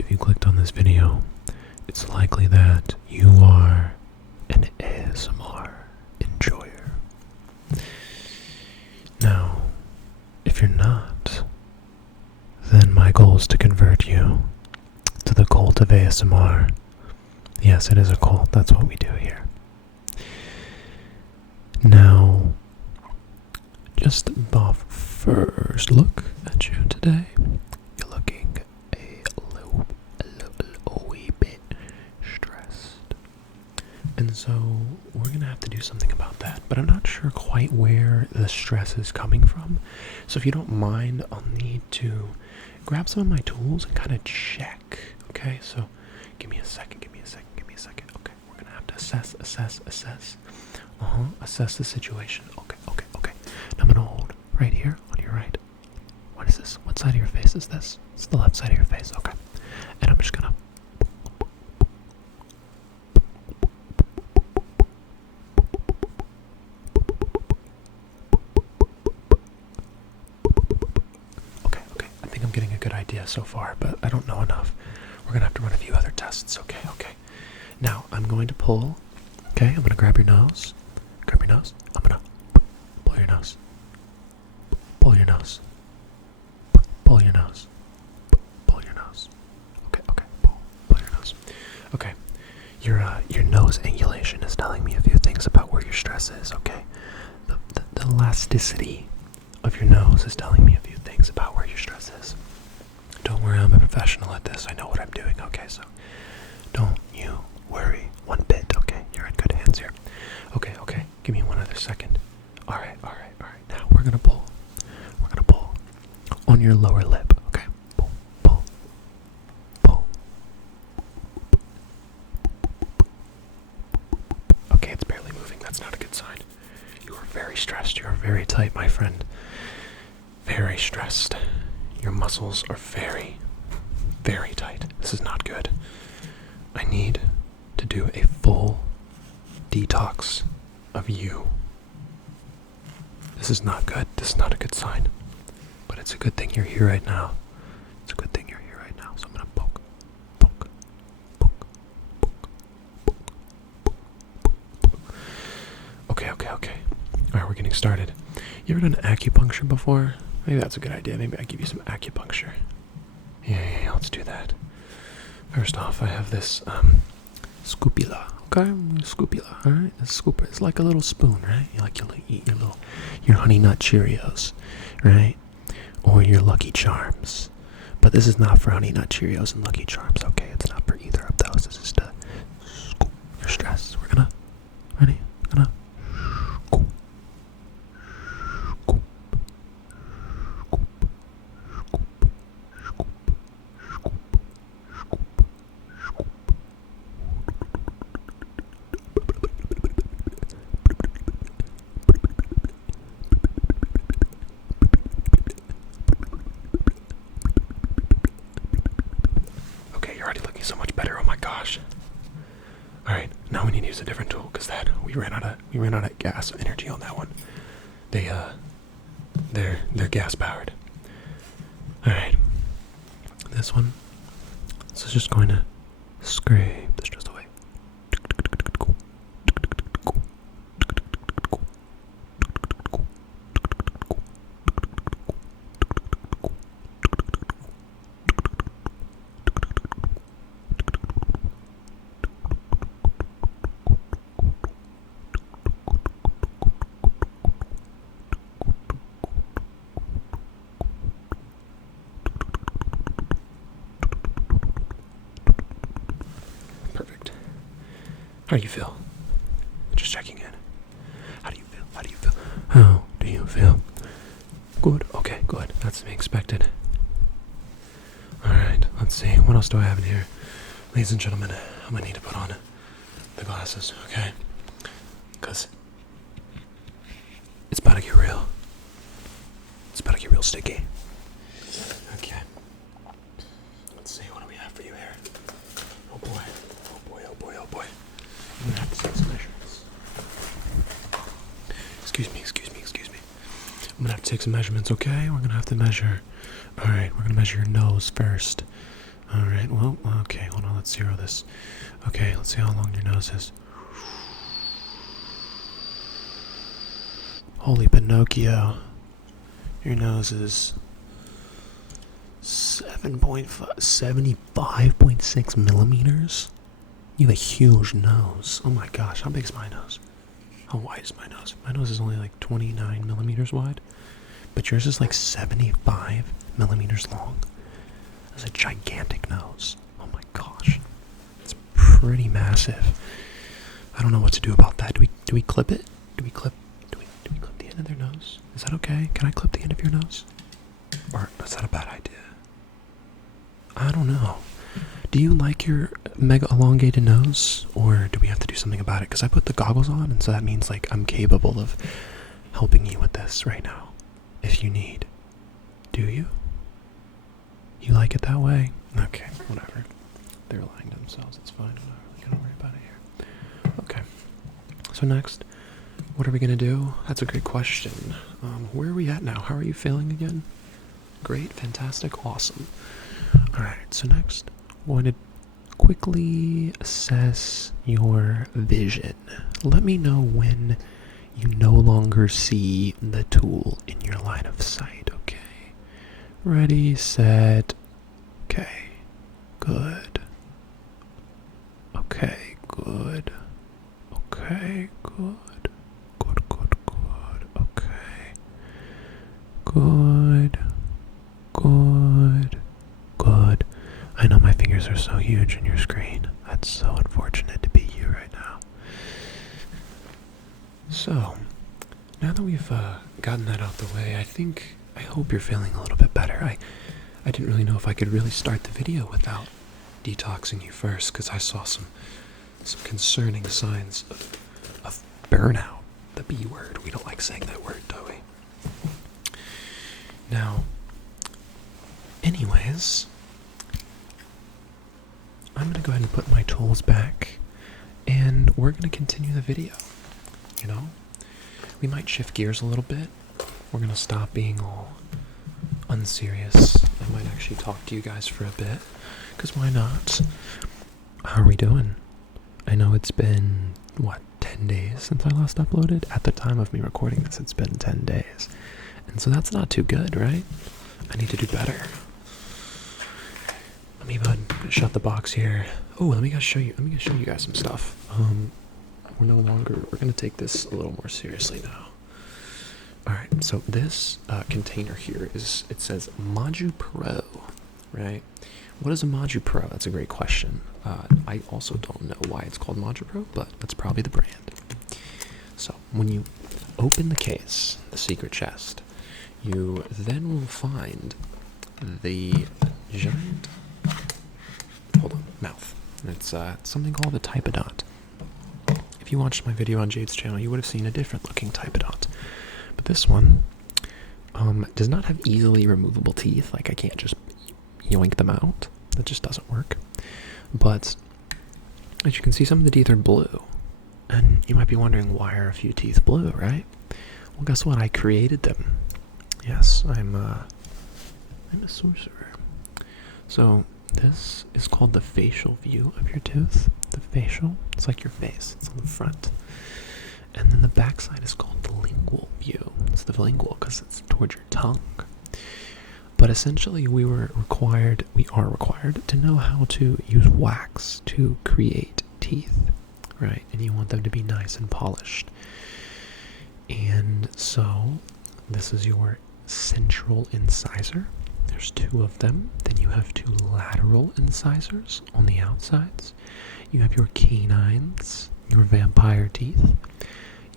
if you clicked on this video, it's likely that you are an ASMR enjoyer. Now, if you're not, then my goal is to convert you to the cult of ASMR. Yes, it is a cult. That's what we do here. Now, just off first look at you today, you're looking a wee bit stressed. And so we're going to have to do something about that. But I'm not sure quite where the stress is coming from. So if you don't mind, I'll need to grab some of my tools and kind of check. Okay, so give me a second. Okay, we're going to have to assess. Assess the situation. Okay. Now I'm going to hold right here on your right. What is this? What side of your face is this? It's the left side of your face. Okay. And I'm just going to... Okay. I think I'm getting a good idea so far, but I don't know enough. We're going to have to run a few other tests. Okay. Now, I'm going to pull. Okay, I'm going to grab your nose. I'm going to pull your nose. Pull your nose. Pull your nose. Pull your nose. Okay. Pull your nose. Okay. Your nose angulation is telling me a few things about where your stress is, okay? The elasticity of your nose is telling me a few things about where your stress is. Don't worry, I'm a professional at this. I know what I'm doing, okay? So don't you worry one bit, okay? You're in good hands here. Okay. Give me one other second. All right. Now we're gonna pull. On your lower lip, okay? Pull. Okay, it's barely moving. That's not a good sign. You are very stressed. You are very tight, my friend. Very stressed. Your muscles are very, very tight. This is not good. I need to do a full detox of you. This is not good. This is not a good sign. But it's a good thing you're here right now. So I'm going to poke. Okay. Alright, we're getting started. You ever done acupuncture before? Maybe that's a good idea. Maybe I give you some acupuncture. Yeah, let's do that. First off, I have this scoopula. Okay, scoopula. Alright, a scooper. It's like a little spoon, right? You eat your Honey Nut Cheerios, right? Or your Lucky Charms. But this is not for Honey Nut Cheerios and Lucky Charms, okay? It's not for either of those. This is to scoop your stress. Ready? Scoop. You're already looking so much better. Oh my gosh. Alright, now we need to use a different tool because we ran out of gas energy on that one. They're gas powered. Alright. This one. This is just going to scrape this just away. Perfect. How do you feel? Just checking in. How do you feel? How do you feel? Good. Okay, good. That's to be expected. Alright, let's see. What else do I have in here? Ladies and gentlemen, I'm gonna need to put on the glasses, okay? Because it's about to get real. It's about to get real sticky. Okay. Let's see, what do we have for you here? Oh boy. I'm gonna have to take some measurements. Excuse me. I'm gonna have to take some measurements, okay? We're gonna have to measure. Alright, we're gonna measure your nose first. Alright, well, okay, hold on, let's zero this. Okay, let's see how long your nose is. Holy Pinocchio. Your nose is 75.6 millimeters? You have a huge nose. Oh my gosh, how big is my nose? How wide is my nose? My nose is only like 29 millimeters wide, but yours is like 75 millimeters long. That's a gigantic nose. Oh my gosh. It's pretty massive. I don't know what to do about that. Do we clip it? Do we clip the end of their nose? Is that okay? Can I clip the end of your nose? Or is that a bad idea? I don't know. Do you like your mega elongated nose, or do we have to do something about it? Because I put the goggles on, and so that means like I'm capable of helping you with this right now, if you need. Do you? You like it that way? Okay, whatever. They're lying to themselves. It's fine. I'm not really gonna worry about it here. Okay. So next, what are we gonna do? That's a great question. Where are we at now? How are you feeling again? Great, fantastic, awesome. All right. So next, we're going to quickly assess your vision. Let me know when you no longer see the tool in your line of sight, okay? Ready, set, okay. Good. Okay, good. Okay, good. Good, good, good. Okay. Good. Good. Good. I know my fingers are so huge in your screen. That's so unfortunate to be you right now. So, now that we've gotten that out the way, I hope you're feeling a little bit better. I didn't really know if I could really start the video without detoxing you first, because I saw some concerning signs of burnout. The B word. We don't like saying that word, do we? Now, anyways, I'm going to go ahead and put my tools back, and we're going to continue the video, you know? We might shift gears a little bit. We're going to stop being all unserious. I might actually talk to you guys for a bit, because why not? How are we doing? I know it's been, 10 days since I last uploaded? At the time of me recording this, it's been 10 days. And so that's not too good, right? I need to do better. Let me go ahead and shut the box here. Oh, let me show you guys some stuff. We're gonna take this a little more seriously now. Alright, so this container here it says Maju Pro, right? What is a Maju Pro? That's a great question. I also don't know why it's called Maju Pro, but that's probably the brand. So when you open the case, the secret chest, you then will find the giant mouth. It's something called a typodont. If you watched my video on Jade's channel, you would have seen a different looking typodont. But this one does not have easily removable teeth. Like, I can't just yoink them out. That just doesn't work. But as you can see, some of the teeth are blue. And you might be wondering, why are a few teeth blue, right? Well, guess what? I created them. Yes, I'm a sorcerer. So this is called the facial view of your tooth. The facial, it's like your face. It's on the front. And then the back side is called the lingual view. It's the lingual because it's towards your tongue. But essentially, we are required to know how to use wax to create teeth, right? And you want them to be nice and polished. And so, this is your central incisor. There's two of them. Then you have two lateral incisors on the outsides. You have your canines, your vampire teeth.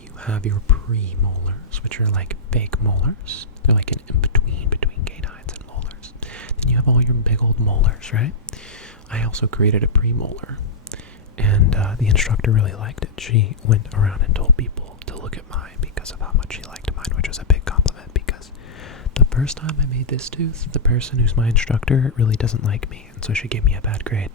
You have your premolars, which are like fake molars. They're like an in-between between canines and molars. Then you have all your big old molars, right? I also created a premolar, and the instructor really liked it. She went around and told people to look at mine because of how much she liked mine, which was a big compliment, because the first time I made this tooth, the person who's my instructor really doesn't like me, and so she gave me a bad grade.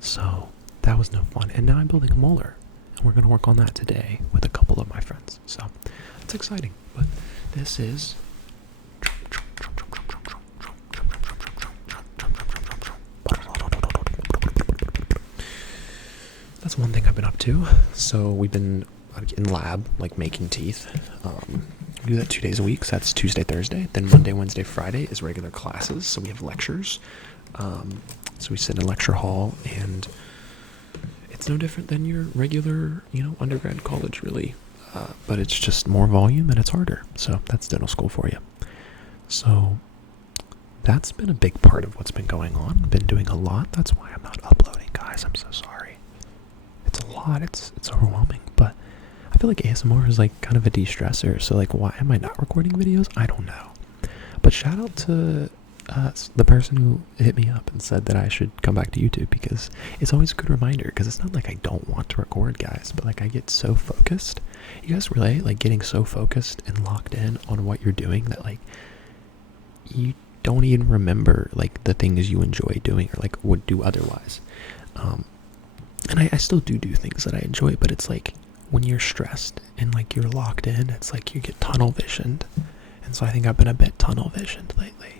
So that was no fun. And now I'm building a molar, and we're going to work on that today with a couple of my friends. So it's exciting. But this is that's one thing I've been up to. So we've been in lab, like making teeth. We do that 2 days a week. So that's Tuesday, Thursday. Then Monday, Wednesday, Friday is regular classes. So we have lectures. So we sit in a lecture hall, and it's no different than your regular, undergrad college, really. But it's just more volume and it's harder. So that's dental school for you. So that's been a big part of what's been going on. I've been doing a lot. That's why I'm not uploading, guys. I'm so sorry. It's a lot. It's overwhelming. But I feel like ASMR is like kind of a de-stressor. So like, why am I not recording videos? I don't know. But shout out to the person who hit me up and said that I should come back to YouTube, because it's always a good reminder. Because it's not like I don't want to record, guys, but like I get so focused. You guys relate? Like getting so focused and locked in on what you're doing that like you don't even remember like the things you enjoy doing or like would do otherwise. And I still do things that I enjoy, but it's like when you're stressed and like you're locked in, it's like you get tunnel visioned. And so I think I've been a bit tunnel visioned lately.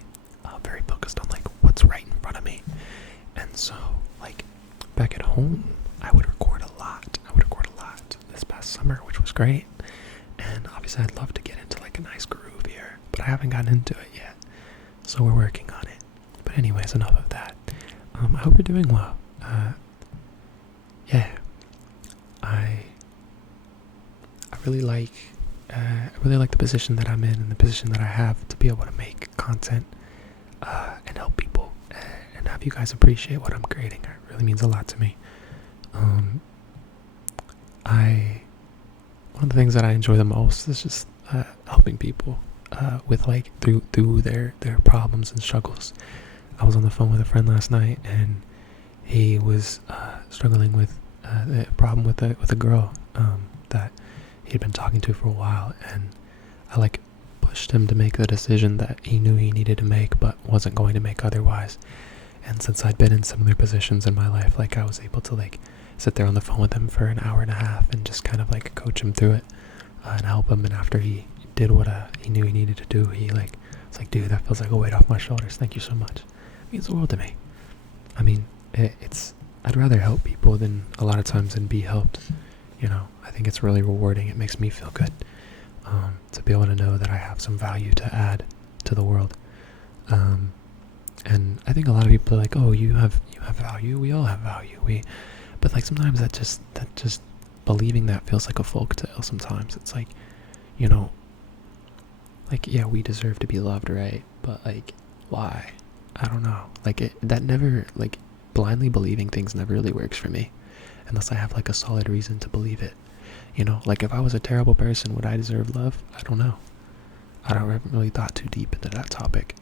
Very focused on like what's right in front of me. And so like back at home, I would record a lot. This past summer, which was great. And obviously I'd love to get into like a nice groove here, but I haven't gotten into it yet. So we're working on it. But anyways, enough of that. I hope you're doing well. Yeah. I really like the position that I'm in and the position that I have to be able to make content and help people and have you guys appreciate what I'm creating. It really means a lot to me. One of the things that I enjoy the most is just helping people with like through their problems and struggles. I was on the phone with a friend last night, and he was struggling with a problem with a girl that he'd been talking to for a while, and I like pushed him to make the decision that he knew he needed to make but wasn't going to make otherwise. And since I'd been in similar positions in my life, like I was able to like sit there on the phone with him for an hour and a half and just kind of like coach him through it and help him. And after he did what he knew he needed to do, he like, it's like, dude, that feels like a weight off my shoulders. Thank you so much. It means the world to me. I mean, I'd rather help people than a lot of times than be helped. I think it's really rewarding. It makes me feel good to be able to know that I have some value to add to the world. And I think a lot of people are like, oh, you have value. We all have value. But like sometimes that just believing that feels like a folktale. Sometimes it's like, like, yeah, we deserve to be loved, right? But like, why? I don't know. Like that never, like blindly believing things never really works for me unless I have like a solid reason to believe it. Like if I was a terrible person, would I deserve love? I don't know. I haven't really thought too deep into that topic.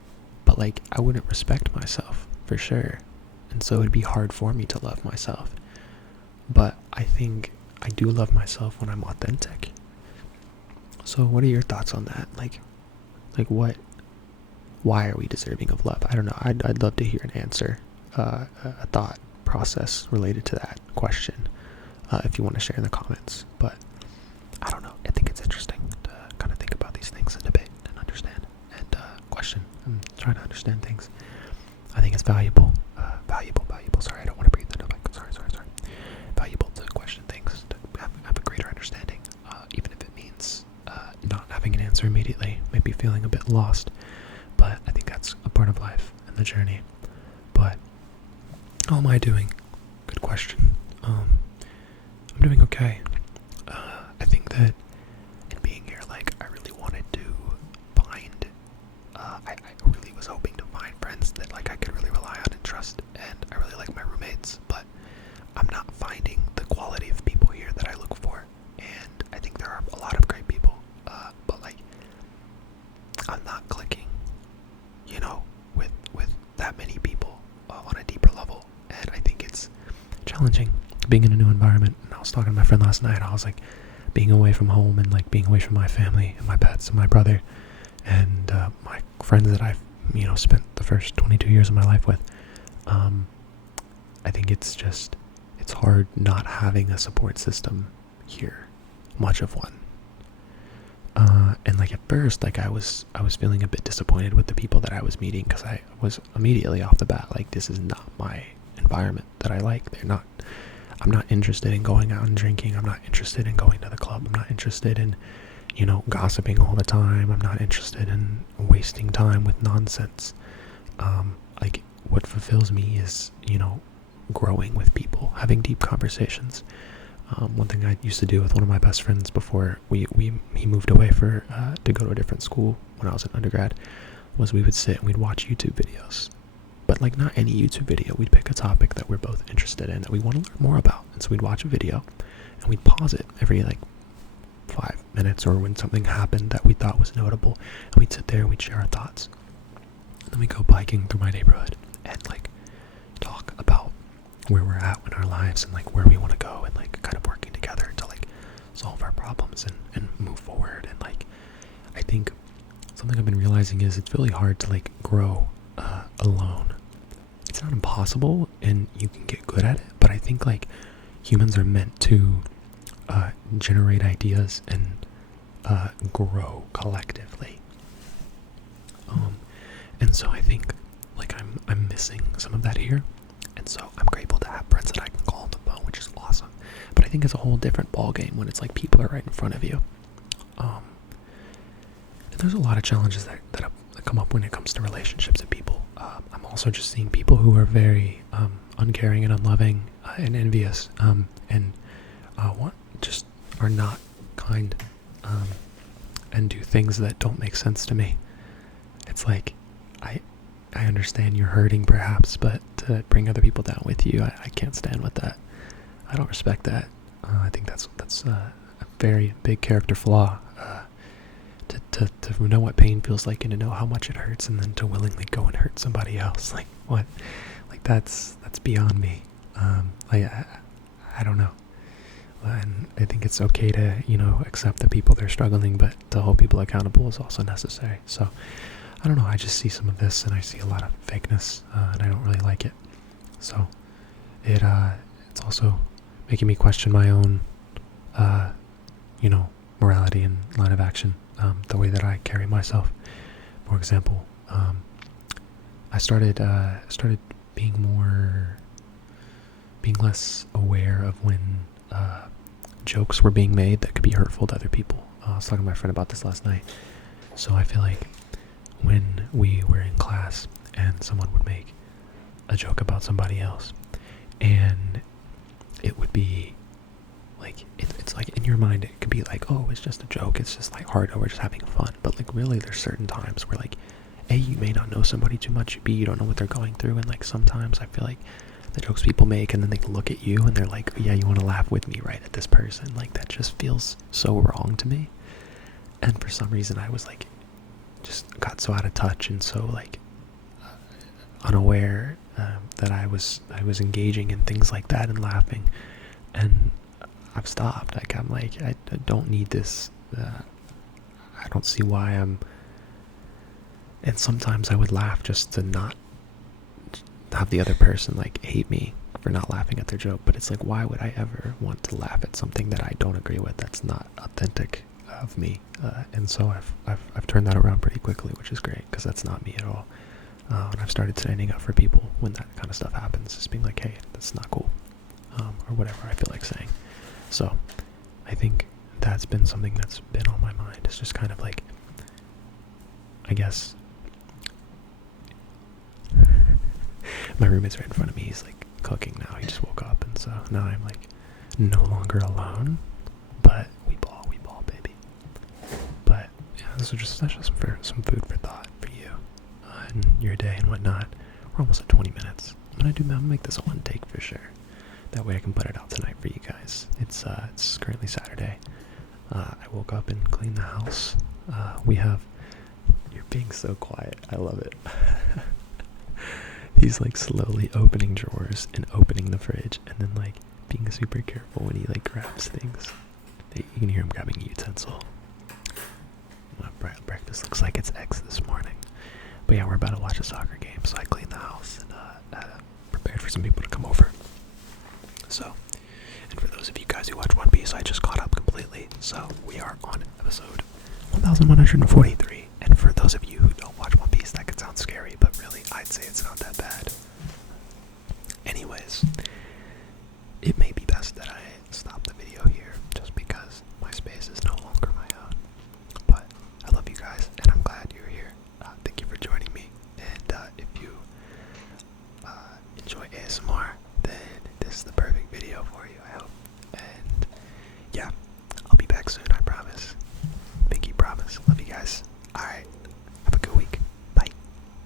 But like, I wouldn't respect myself for sure. And so it'd be hard for me to love myself. But I think I do love myself when I'm authentic. So what are your thoughts on that? Like why are we deserving of love? I don't know. I'd love to hear an answer, a thought process related to that question, if you want to share in the comments. But I don't know. I think it's interesting to kind of think about these things and debate and understand and question and try to understand things. I think it's valuable. Sorry, I don't want to breathe into the mic. Sorry. Valuable to question things, to have a greater understanding, even if it means not having an answer immediately, maybe feeling a bit lost. But I think that's a part of life and the journey. But how am I doing? Good question. I'm doing okay. I think that in being here, like, I really wanted to find, I really was hoping to find friends that, like, I could really rely on and trust, and I really like my roommates, but I'm not finding the quality of people here that I look for, and I think there are a lot of great people, but, like, I'm not clicking, with that many people on a deeper level, and I think it's challenging being in a new environment. And I was talking to my friend last night. I was like, being away from home and like being away from my family and my pets and my brother and my friends that I've spent the first 22 years of my life with. I think it's hard not having a support system here, much of one. And like at first, like I was feeling a bit disappointed with the people that I was meeting, because I was immediately off the bat like, this is not my environment that I like. I'm not interested in going out and drinking. I'm not interested in going to the club. I'm not interested in, gossiping all the time. I'm not interested in wasting time with nonsense. Like, what fulfills me is, growing with people, having deep conversations. One thing I used to do with one of my best friends before he moved away to go to a different school when I was an undergrad, was we would sit and we'd watch YouTube videos. But like, not any YouTube video. We'd pick a topic that we're both interested in, that we want to learn more about. And so we'd watch a video and we'd pause it every like 5 minutes, or when something happened that we thought was notable, and we'd sit there and we'd share our thoughts. And then we'd go biking through my neighborhood and like talk about where we're at in our lives and like where we want to go, and like kind of working together to like solve our problems and move forward. And like, I think something I've been realizing is it's really hard to like grow alone. It's not impossible, and you can get good at it, but I think like humans are meant to generate ideas and grow collectively. And so I think like I'm missing some of that here. And so I'm grateful to have friends that I can call on the phone, which is awesome. But I think it's a whole different ball game when it's like people are right in front of you. And there's a lot of challenges that come up when it comes to relationships and people. I'm also just seeing people who are very uncaring and unloving and envious, and just are not kind, and do things that don't make sense to me. It's like, I understand you're hurting perhaps, but to bring other people down with you, I can't stand with that. I don't respect that. I think that's a very big character flaw. To know what pain feels like and to know how much it hurts, and then to willingly go and hurt somebody else. Like, what? Like, that's beyond me. I don't know. And I think it's okay to, accept that people, they're struggling, but to hold people accountable is also necessary. So, I don't know, I just see some of this, and I see a lot of fakeness, and I don't really like it. So, it's also making me question my own, morality and line of action, the way that I carry myself. For example, I started being less aware of when jokes were being made that could be hurtful to other people. I was talking to my friend about this last night. So I feel like when we were in class and someone would make a joke about somebody else, and it would be like, it's like in your mind it could be like, oh, it's just a joke, it's just like hard, we're just having fun. But like, really, there's certain times where like, A, you may not know somebody too much, B, you don't know what they're going through, and like sometimes I feel like the jokes people make, and then they look at you and they're like, oh, yeah, you want to laugh with me, right, at this person. Like, that just feels so wrong to me. And for some reason I was like, just got so out of touch and so like unaware that I was engaging in things like that and laughing, and I've stopped. Like, I'm like, I don't need this. I don't see why I'm. And sometimes I would laugh just to not have the other person like hate me for not laughing at their joke. But it's like, why would I ever want to laugh at something that I don't agree with? That's not authentic of me. And so I've turned that around pretty quickly, which is great, because that's not me at all. And I've started standing up for people when that kind of stuff happens, just being like, hey, that's not cool, or whatever I feel like saying. So I think that's been something that's been on my mind. It's just kind of like, I guess, my roommate's right in front of me. He's like cooking now. He just woke up, and so now I'm like no longer alone, but we ball, baby. But yeah, that's just some food for thought for you and your day and whatnot. We're almost at 20 minutes. I'm gonna make this a one take for sure. That way I can put it out tonight for you guys. It's currently Saturday. I woke up and cleaned the house. You're being so quiet. I love it. He's like slowly opening drawers and opening the fridge, and then like being super careful when he like grabs things. You can hear him grabbing a utensil. Breakfast looks like it's eggs this morning. But yeah, we're about to watch a soccer game, so I cleaned the house and prepared for some people to come over. So, and for those of you guys who watch One Piece, I just caught up completely. So we are on episode 1143. And for those of you who don't watch One Piece, that could sound scary, but really, I'd say it's not that bad. Anyways,